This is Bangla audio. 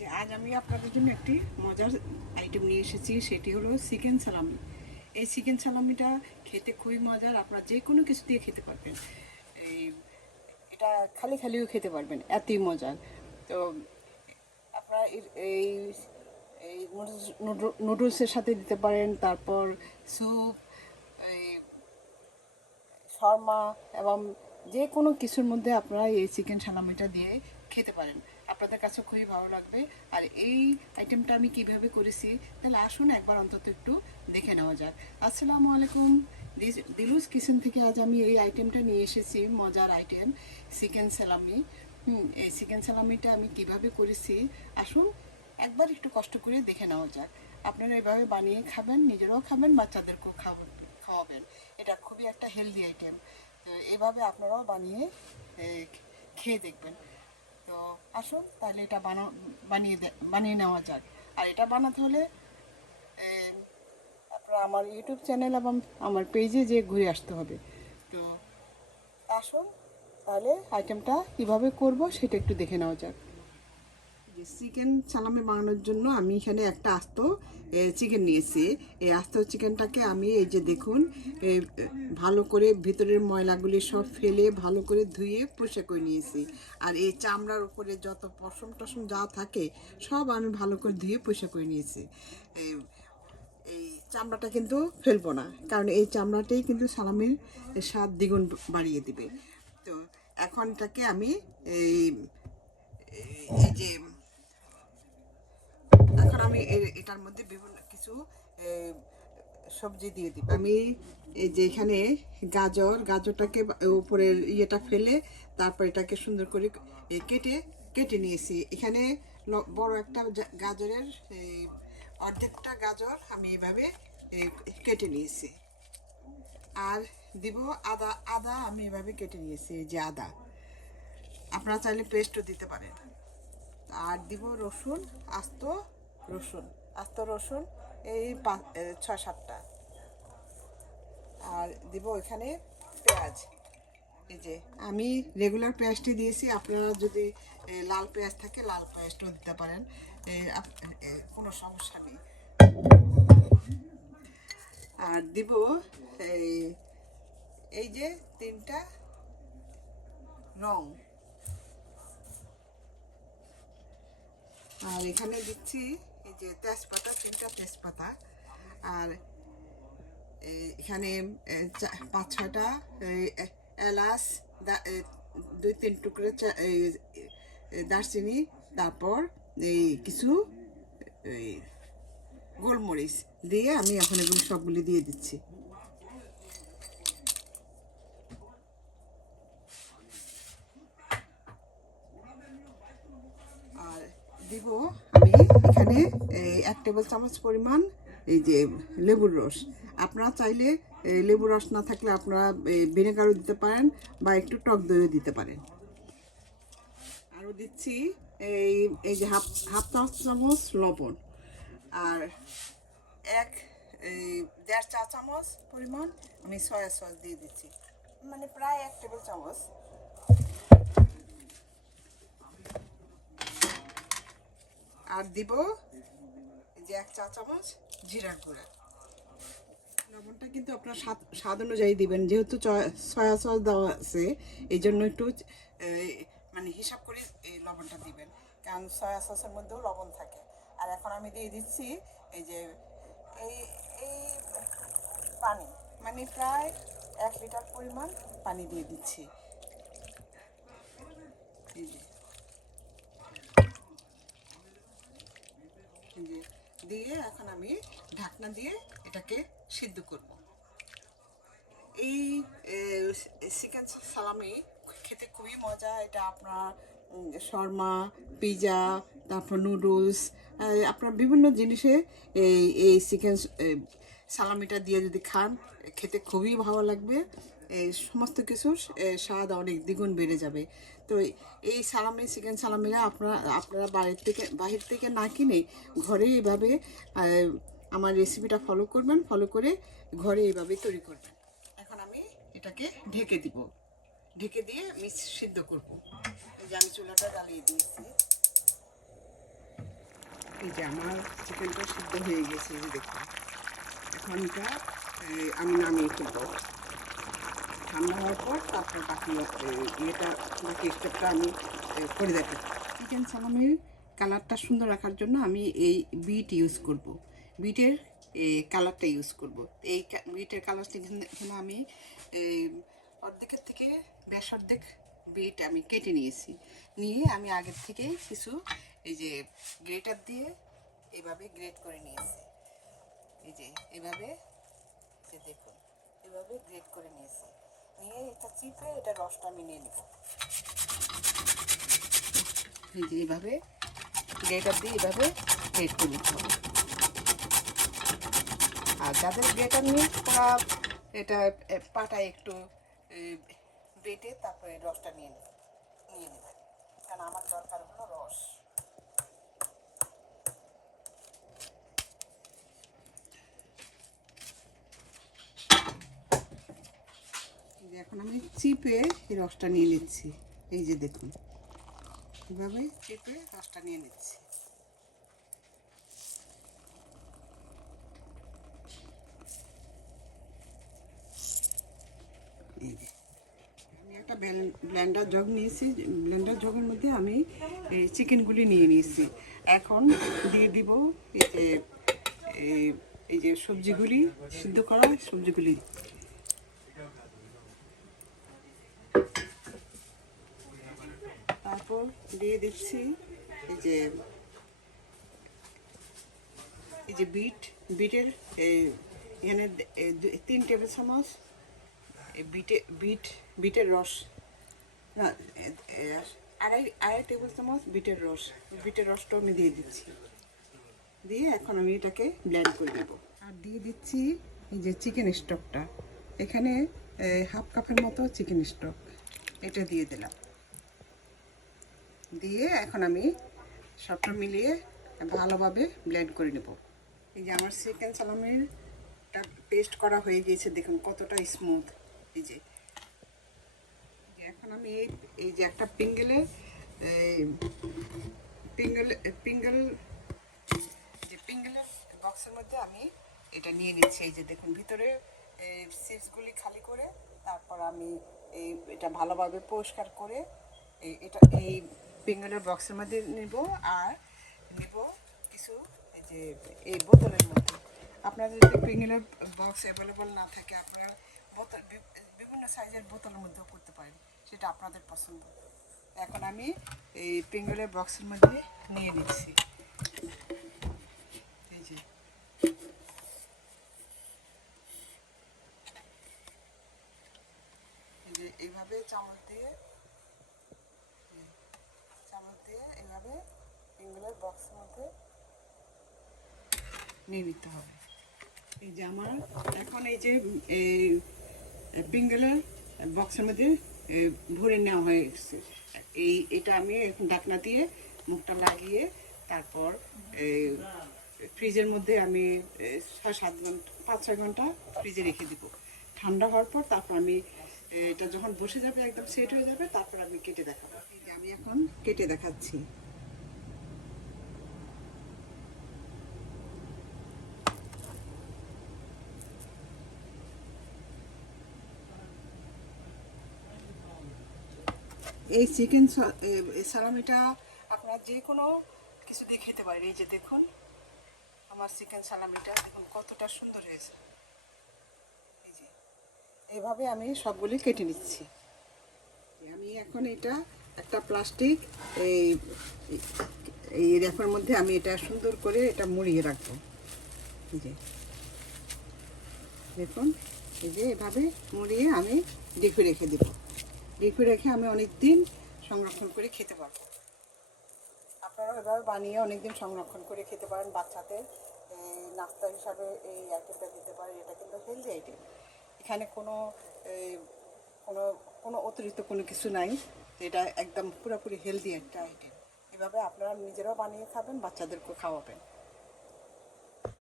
যে আজ আমি আপনাদের জন্য একটি মজার আইটেম নিয়ে এসেছি, সেটি হলো চিকেন সালামি। এই চিকেন সালামিটা খেতে খুবই মজার, আপনারা যে কোনো কিছু দিয়ে খেতে পারবেন। এই এটা খালি খালিও খেতে পারবেন, এতই মজার। তো আপনারা এই এই নুডলসের সাথে দিতে পারেন, তারপর স্যুপ, এই শর্মা এবং যে কোনো কিছুর মধ্যে আপনারা এই চিকেন সালামিটা দিয়ে খেতে পারেন, আপনাদের কাছে খুবই ভালো লাগবে। আর এই আইটেমটা আমি কিভাবে করেছি তাহলে আসুন একবার অন্তত একটু দেখে নেওয়া যাক। আসসালামু আলাইকুম, দিলুস কিচেন থেকে আজ আমি এই আইটেমটা নিয়ে এসেছি, মজার আইটেম চিকেন সালামি। এই চিকেন সালামিটা আমি কিভাবে করেছি আসুন একবার একটু কষ্ট করে দেখে নেওয়া যাক। আপনারা এভাবে বানিয়ে খাবেন, নিজেরাও খাবেন, বাচ্চাদেরকেও খাওয়াবেন। এটা খুবই একটা হেলদি আইটেম। তো এভাবে আপনারাও বানিয়ে খেয়ে দেখবেন। তো আসুন তাহলে এটা বানিয়ে নেওয়া যাক। আর এটা বানাতে হলে আপনারা আমার ইউটিউব চ্যানেল এবং আমার পেজে যে ঘুরে আসতে হবে। তো আসুন তাহলে আইটেমটা কীভাবে করব সেটা একটু দেখে নেওয়া যাক। যে চিকেন সালামি বানানোর জন্য আমি এখানে একটা আস্ত চিকেন নিয়েছি। এই আস্ত চিকেনটাকে আমি এই যে দেখুন ভালো করে ভিতরের ময়লাগুলি সব ফেলে ভালো করে ধুয়ে পরিষ্কার করে নিয়েছি। আর এই চামড়ার উপরে যত পশম টশম যা থাকে সব আমি ভালো করে ধুয়ে পরিষ্কার করে নিয়েছি। এই চামড়াটা কিন্তু ফেলবো না, কারণ এই চামড়াটাই কিন্তু সালামির স্বাদ দ্বিগুণ বাড়িয়ে দিবে। তো এখন এটাকে আমি এই এই যে এখন আমি এটার মধ্যে বিভিন্ন কিছু সবজি দিয়ে দিব। আমি এই যে এখানে গাজরটাকে উপরের ইয়েটা ফেলে তারপর এটাকে সুন্দর করে কেটে কেটে নিয়েছি। এখানে বড় একটা গাজরের অর্ধেকটা গাজর আমি এভাবে কেটে নিয়েছি। আর দিব আদা, আদা আমি এভাবে কেটে নিয়েছি, এই যে আদা, আপনারা চাইলে পেস্টও দিতে পারেন। আর দিব রসুন, আস্ত রসুন এই 6-7টা। আর দিব এখানে পেঁয়াজ, এই যে আমি রেগুলার পেঁয়াজটি দিয়েছি, আপনারা যদি লাল পেঁয়াজ থাকে লাল পেঁয়াজটাও দিতে পারেন, কোনো সমস্যা নেই। আর দিব এই যে 3টা রং। আর এখানে দিচ্ছি এই যে তেজপাতা, 3টা তেজপাতা। আর এখানে 5-6টা এলাচ, 2-3 টুকরো দারচিনি, তারপর এই কিছু গোলমরিচ দিয়ে আমি এখন এগুলো সবগুলি দিয়ে দিচ্ছি। আর দিব আমি এখানে 1 টেবিল চামচ পরিমাণ এই যে লেবুর রস। আপনারা চাইলে লেবুর রস না থাকলে আপনারা ভিনেগারও দিতে পারেন বা একটু টক দইও দিতে পারেন। আরও দিচ্ছি এই এই যে হাফ চামচ লবণ। আর 1.5 চা চামচ পরিমাণ আমি সয়া সস দিয়ে দিচ্ছি, মানে প্রায় 1 টেবিল চামচ। আর দিব এই যে 1 চা চামচ জিরার গুঁড়া। লবণটা কিন্তু আপনার স্বাদ অনুযায়ী দিবেন, যেহেতু সয়া সস দেওয়া আছে এই জন্য একটু মানে হিসাব করে এই লবণটা দিবেন, কারণ সয়া সসের মধ্যেও লবণ থাকে। আর এখন আমি দিয়ে দিচ্ছি এই যে এই এই পানি, মানে প্রায় 1 লিটার পরিমাণ পানি দিয়ে দিচ্ছি। এই যে দিয়ে এখন আমি ঢাকনা দিয়ে এটাকে সিদ্ধ করব। এই চিকেন সালামি খেতে খুবই মজা। এটা আপনার শর্মা, পিৎজা, তারপর নুডলস, আপনার বিভিন্ন জিনিসে এই চিকেন সালামিটা দিয়ে যদি খান খেতে খুবই ভালো লাগবে। এই সমস্ত কিছুর স্বাদ অনেক দ্বিগুণ বেড়ে যাবে। তো এই চিকেন সালামিরা আপনারা বাহির থেকে না কিনে ঘরে এইভাবে আমার রেসিপিটা ফলো করবেন, ফলো করে ঘরে এইভাবে তৈরি করবেন। এখন আমি এটাকে ঢেকে দিব, ঢেকে দিয়ে আমি সিদ্ধ করব। এই যে আমি চুলাটা জ্বালিয়ে দিয়েছি। এই যে আমার চিকেনটা সিদ্ধ হয়ে গেছে, এই যে দেখুন। এখন এটা আমি নামিয়ে ফেলবো। ঠান্ডা হওয়ার পর তারপর বাকি স্টেপটা আমি করে দেখাচ্ছি। চিকেন সালামির কালারটা সুন্দর রাখার জন্য আমি এই বিট ইউজ করব। বিটের কালারটা ইউজ করব। এই বিটের কালারটা এখানে আমি অর্ধেকের থেকে বেশ অর্ধেক বিট আমি কেটে নিয়েছি। নিয়ে আমি আগের থেকে কিছু এই যে গ্রেটার দিয়ে এভাবে গ্রেট করে নিয়েছি। এই যে এভাবে দেখুন, এভাবে গ্রেট করে নিয়েছি। নিয়ে এটা চিপে এটা রসটা আমি নিয়ে নেব। এই যে এইভাবে গ্রেটার দিয়ে এভাবে গ্রেট করে নিতে হবে। আর যাদের গ্রেটার নিয়ে ওরা এটা পাটায় একটু বেটে তারপরে রসটা নিয়ে নেবে। কারণ আমার দরকার হলো রস। এখন আমি চিপে এই রসটা নিয়ে নিচ্ছি। এই যে দেখুন, এভাবে চিপে রসটা নিয়ে নিচ্ছি। এই যে আমি একটা ব্লেন্ডার জগ নিয়েছি। ব্লেন্ডার জগের মধ্যে আমি এই চিকেনগুলি নিয়ে নিয়েছি। এখন দিয়ে দিব এই যে সবজিগুলি, সিদ্ধ করা সবজিগুলি। তারপর দিয়ে দিচ্ছি এই যে বিটের এখানে 3 টেবিল চামচ বিটের রস, না আড়াই টেবিল চামচ বিটের রসটাও আমি দিয়ে দিচ্ছি। দিয়ে এখন আমি এটাকে ব্লেন্ড করে নেব। আর দিয়ে দিচ্ছি এই যে চিকেন স্টকটা। এখানে হাফ কাপের মতো চিকেন স্টক, এটা দিয়ে দিলাম। দিয়ে এখন আমি সবটা মিলিয়ে ভালোভাবে ব্লেন্ড করে নেব। এই যে আমার চিকেন সালামিটা পেস্ট করা হয়ে গিয়েছে, দেখুন কতটা স্মুথ। এই যে এখন আমি এই যে একটা পিঙ্গেল বক্সের মধ্যে আমি এটা নিয়ে নিচ্ছি। এই যে দেখুন ভিতরে চিপসগুলি খালি করে তারপর আমি এটা ভালোভাবে পরিষ্কার করে এই পিঙ্গলের বক্সের মধ্যে নেব। আর নেব কিছু এই বোতলের মধ্যে। আপনাদের যদি পিঙ্গলের বক্স অ্যাভেলেবল না থাকে, আপনারা বিভিন্ন সাইজের বোতলের মধ্যেও করতে পারেন, সেটা আপনাদের পছন্দ। এখন আমি এই পিঙ্গলের বক্সের মধ্যে নিয়ে নিচ্ছি। এই যে এইভাবে চামচ দিয়ে এইভাবে পিঙ্গলের বক্সের মধ্যে নিয়ে নিতে হবে। এই যে আমার এখন এই যে পিঙ্গলের বক্সের মধ্যে ভরে নেওয়া হয়ে গেছে। এটা আমি এখন ঢাকনা দিয়ে মুখটা লাগিয়ে তারপর ফ্রিজের মধ্যে আমি 6-7 ঘন্টা 5-6 ঘন্টা ফ্রিজে রেখে দিব। ঠান্ডা হওয়ার পর তারপর আমি এটা যখন বসে যাবে, একদম সেট হয়ে যাবে, তারপর আমি কেটে দেখাবো। আমি এখন কেটে দেখাচ্ছি। এই চিকেন সালামিটা আপনারা যে কোনো কিছু দিয়ে খেতে পারেন। এই যে দেখুন আমার চিকেন সালামিটা দেখুন কতটা সুন্দর হয়েছে। এই যে এইভাবে আমি সবগুলি কেটে নিচ্ছি। আমি এখন এটা একটা প্লাস্টিক এই র্যাপের মধ্যে আমি এটা সুন্দর করে এটা মুড়িয়ে রাখবো। এই যে দেখুন, এই যে এভাবে মুড়িয়ে আমি ডিপে রেখে দেব। ডিপে রেখে আমি অনেক দিন সংরক্ষণ করে খেতে পারবো। আপনারা এভাবে বানিয়ে অনেক দিন সংরক্ষণ করে খেতে পারেন। বাচ্চাদের নাস্তা হিসাবে এই আইটেমটা দিতে পারেন। এটা কিন্তু হেলদি আইটেম। এখানে কোনো কোনো কোনো অতিরিক্ত কোনো কিছু নাই। এটা একদম পুরোপুরি হেলদি একটা আইটেম। এভাবে আপনারা নিজেরাও বানিয়ে খাবেন, বাচ্চাদেরকেও খাওয়াবেন।